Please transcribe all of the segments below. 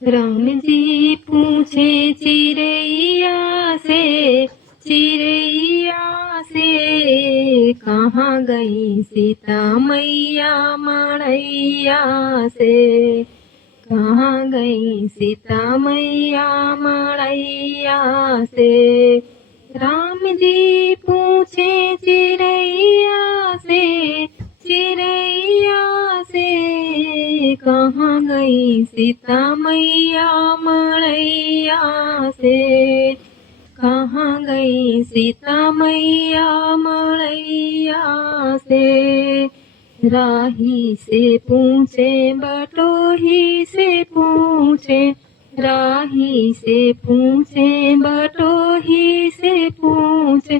राम जी पूछे चिड़ैया से, चिड़ैया से, कहाँ गई सीता मैया मड़ैया से, कहाँ गई सीता मैया मड़ैया से। राम जी पूछे चिड़ैया से, चिड़ैया से, कहाँ गई सीता मैया मड़ैया से, कहाँ गई सीता मैया मड़ैया से। राही से पूछे बटोही से पूछे, राही से पूछे बटोही से पूछे,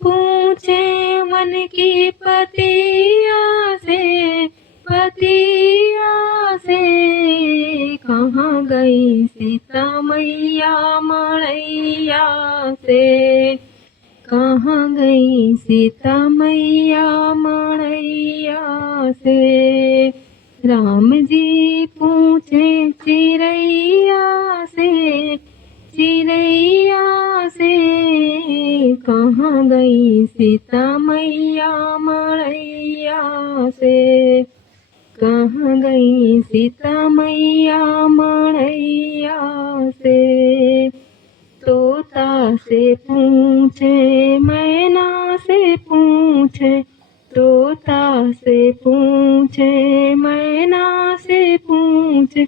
पूछे मन की पतिया से, पतिया से, कहाँ गई सीता मैया मड़ैया से, कहाँ गई सीता मैया मड़ैया से। राम जी पूछे चिड़ैया से, चिड़ैया से, कहाँ गई सीता मैया मड़ैया से, कहाँ गई सीता मैया मड़ैया से। तोता से पूछे मैना से पूछे, तोता से पूछे मैना से पूछे,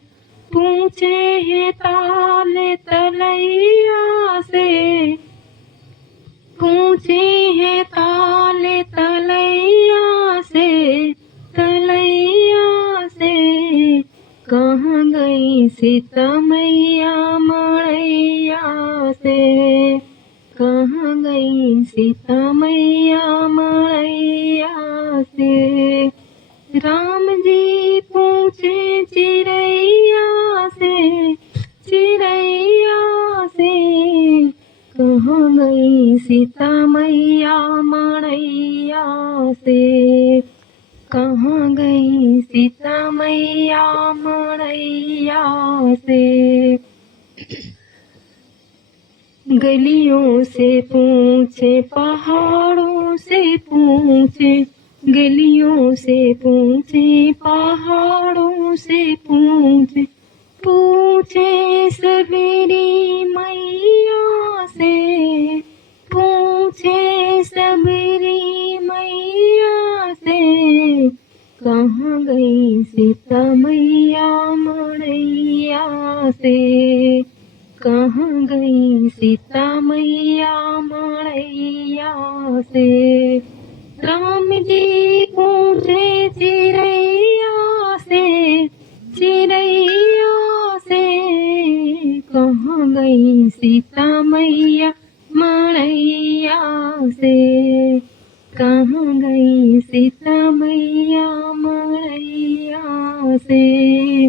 पूछे है ताले तलैया से, पूछे है ताले तलैया से, तलैया से, कहाँ गई सीता मैया मड़ैया से, कहाँ गई सीता मैया मड़ैया से। राम जी पूछे चिड़ैया से, चिड़ैया से, कहाँ गई सीता मैया मड़ैया से, कहाँ गई सीता मैया मड़ैया से। गलियों से पूछे पहाड़ों से पूछे, गलियों से पूछे पहाड़ों से पूछे, पूछे सबेरी मैया से, पूछे सबेरी मैया से, कहाँ गई सीता मैया मड़ैया से, कहाँ गई सीता मैया मड़ैया से। राम जी पूछे चिड़ैया से, चिड़ैया से, कहाँ गई सीता मैया मड़ैया से, कहाँ गई सीता मैया मड़ैया से।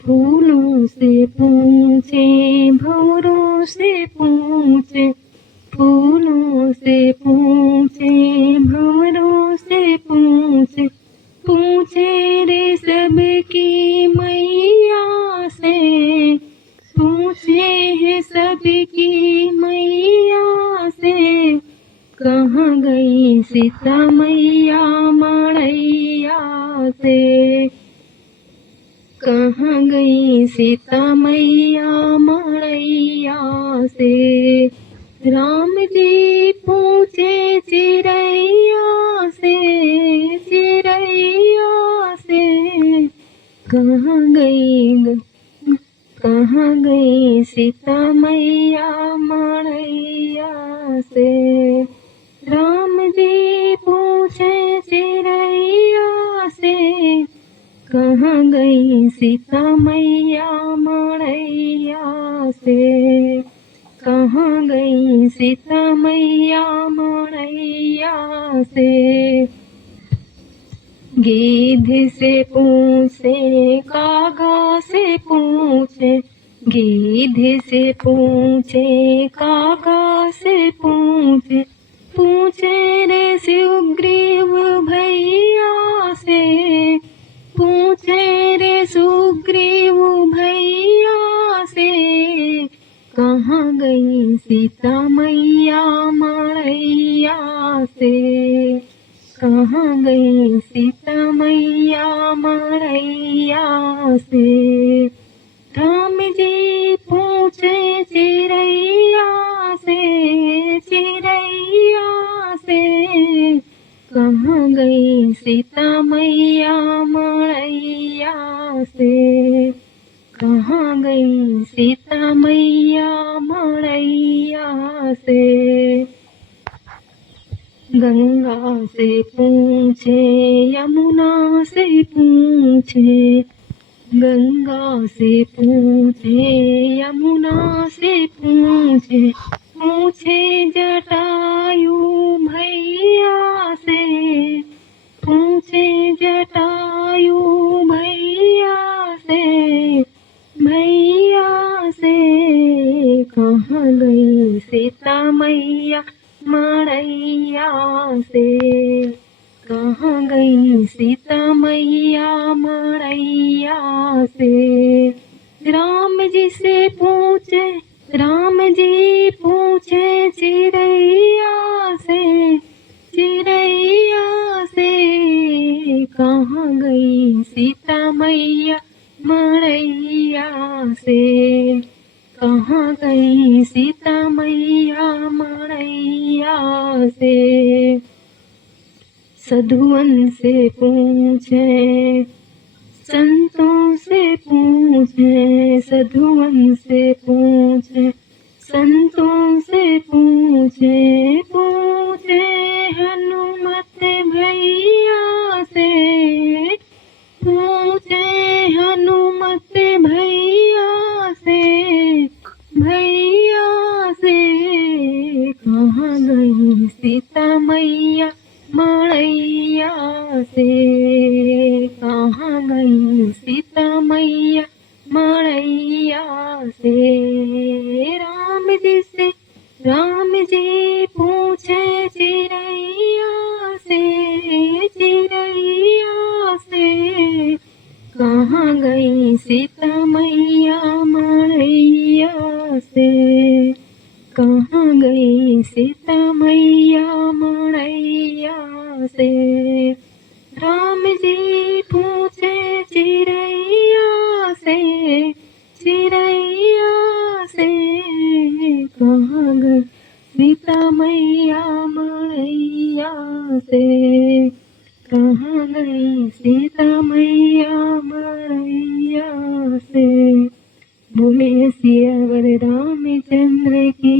फूलों से पूछे भंवरों से पूछे, फूलों से पूछे भंवरों से पूछे, पूछे रे सबकी मैया से, पूछे है सबकी मैया से, कहाँ गई सीता मैया मड़ैया से, कहाँ गई सीता मैया मड़ैया से। राम जी पूछे चिड़ैया से, चिड़ैया से, कहाँ गई, कहाँ गई सीता मैया मड़ैया से। राम जी पूछे चिड़ैया से, कहाँ गई सीता मैया मड़ैया से, कहाँ गई सीता मैया मड़ैया से। गिद्ध से पूछे कागा से पूछे, गिद्ध से पूछे कागा से पूछे, पूछे रे सुग्रीव भैया से, पूछे रे सुग्रीव भैया कहाँ गई सीता मैया मड़ैया से, कहाँ गई सीता मैया मड़ैया से। राम जी पूछे चिड़ैया से, चिड़ैया से, कहाँ गई सीता मैया मड़ैया से, कहाँ गई सीता मैया मड़ैया से। गंगा से पूछे यमुना से पूछे, गंगा से पूछे यमुना से पूछे, पूछे जटायु भैया से, पूछे जटायु भैया से, भैया से, कहाँ गई सीता मैया मड़ैया से, कहाँ गई सीता मैया मड़ैया से। राम जी से पूछे, राम जी पूछे चिड़ैया से, चिड़ैया से, कहाँ गई सीता मैया मड़ैया से, कहाँ गई सीता मैया मड़ैया से। साधुअन से पूछे, संतों से पूछे, साधुअन से पूछे, संतों से पूछे, पूछे हनुमत भैया से, पूछे हनुमत भैया से, भैया से, कहाँ गई सीता मैया मड़ैया से, कहाँ गई सीता मैया मड़ैया से। राम जी पूछे चिड़ैया से, चिड़ैया से, कहाँ गई सीता मैया मड़ैया से, कहाँ गई सीता मैया मड़ैया से। राम जी पूछे चिड़ैया से, चिड़ैया से, कहाँ गई सीता मैया मड़ैया से, कहाँ गई सीता मैया मड़ैया से। बोले सियावर रामचंद्र की